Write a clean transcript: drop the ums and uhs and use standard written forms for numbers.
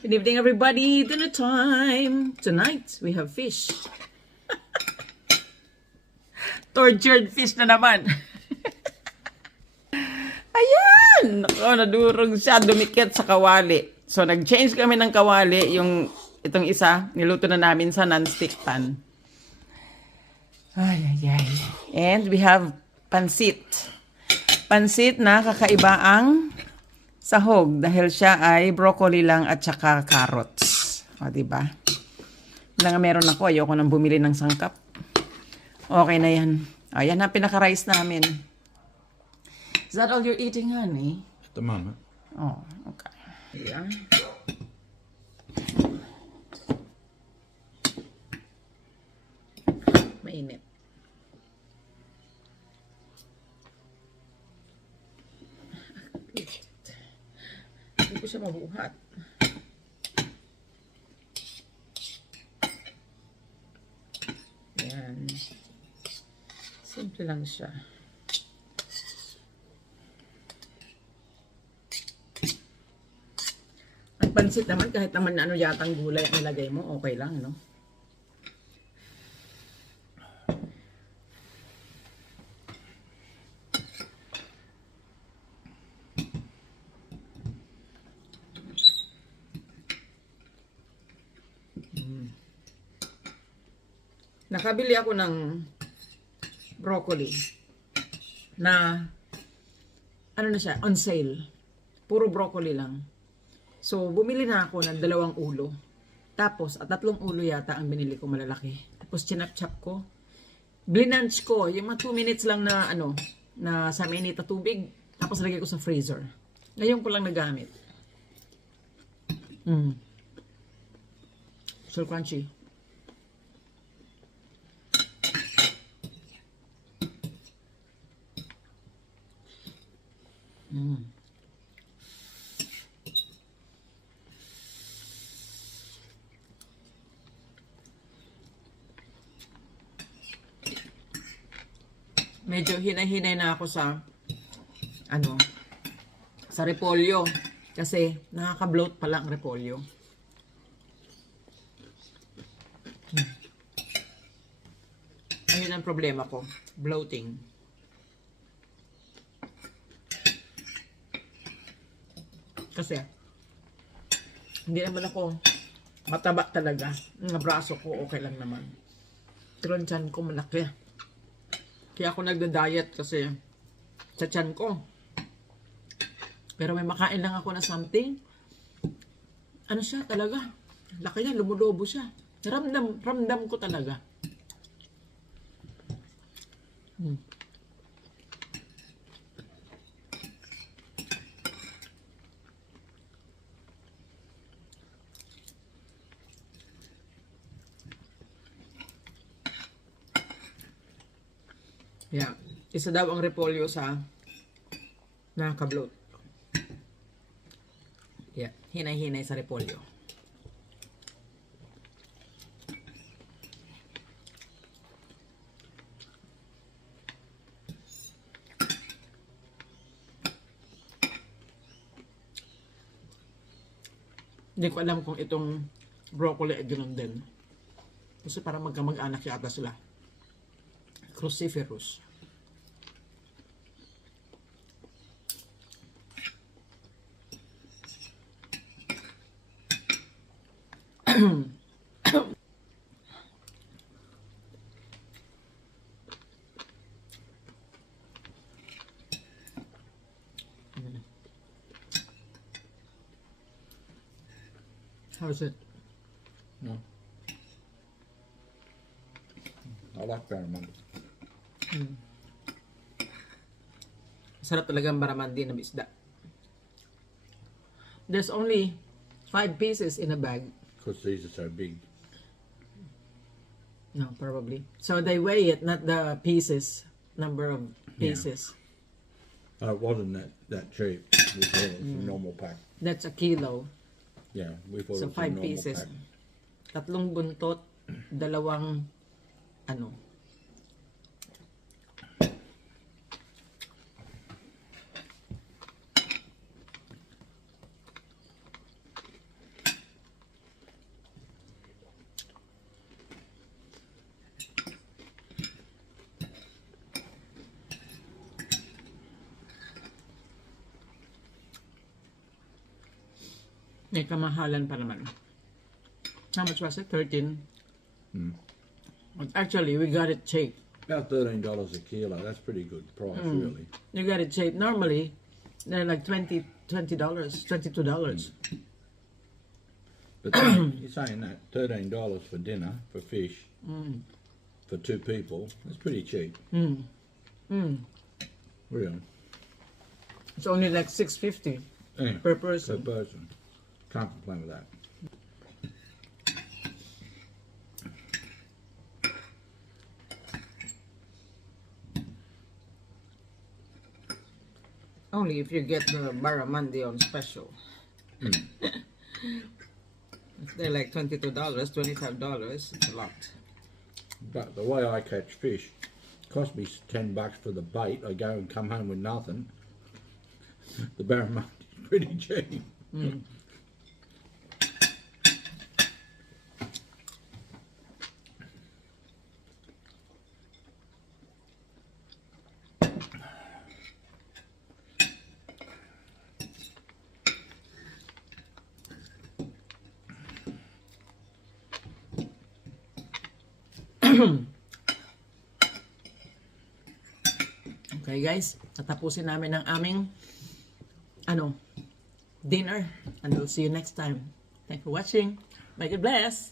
Good evening, everybody. Dinner time. Tonight, we have fish. Tortured fish na naman. Ayan! Naku, nadurog siya. Dumikit sa kawali. So, nag-change kami ng kawali. Yung itong isa, niluto na namin sa non-stick pan. Ay, ay, ay. And we have pansit. Pansit na kakaiba ang sahog dahil siya ay broccoli lang at saka carrots. O, diba? Wala nga meron ako. Ayoko nang bumili ng sangkap. Okay na yan. Ayan na pinaka-rice namin. Is that all you're eating, honey? At the moment. Oh, okay. Ayan. Mainit. Hindi ko siya mabuhat. Ayan. Simple lang siya. Ang pansit naman, kahit naman ano yatang gulay ang nilagay mo, okay lang, no? Nakabili ako ng broccoli na ano na siya, on sale. Puro broccoli lang. So, bumili na ako ng 2 ulo. Tapos, 3 ulo yata ang binili ko malalaki. Tapos, chinap-chap ko. Blinanch ko. Yung mga 2 minutes lang na ano, na sa mainit na tubig. Tapos, lagay ko sa freezer. Ngayon ko lang nagamit. So crunchy. Medyo hinay-hinay na ako sa ano, sa repolyo kasi nakaka-bloat pala ang repolyo. Ayun ang problema ko, bloating. Kasi hindi naman ako mataba talaga. Ang braso ko okay lang naman. Pero ang tiyan ko malaki. Kaya ako nagda-diet kasi sa tiyan ko. Pero may makain lang ako na something. Ano siya talaga? Laki niya, lumulobo siya. Ramdam ko talaga. Yeah. Isa daw ang repolyo sa nakaka-bloat. Yeah. Hinay-hinay sa repolyo. Hindi ko alam kung itong broccoli ay ganoon din. Kasi parang magkamag-anak yata sila. Cruciferous. How's it? No. I like barramundi. Sarap talaga ang baramandi na isda. There's only 5 pieces in a bag. Because these are so big. No, probably. So they weigh it, not the pieces, number of pieces. It wasn't that cheap. We thought it was a normal pack. That's a kilo. Yeah, we thought So it was a 5 normal pieces. pack. 3 buntot, 2 ano. May kamahalan pa naman. How much was it? 13? But actually, we got it cheap. About $13 a kilo. That's pretty good price, really. You got it cheap. Normally, they're like $22. But then, you're saying that $13 for dinner for fish for two people. That's pretty cheap. Really. It's only like $6.50 Yeah, per per person. person. Can't complain with that. Only if you get the barramundi on special. If they're like $22, $25, it's a lot. But the way I catch fish, cost me $10 for the bait. I go and come home with nothing. The barramundi's pretty cheap. Okay guys, tatapusin namin ang aming dinner. And we'll see you next time. Thanks for watching. May God bless!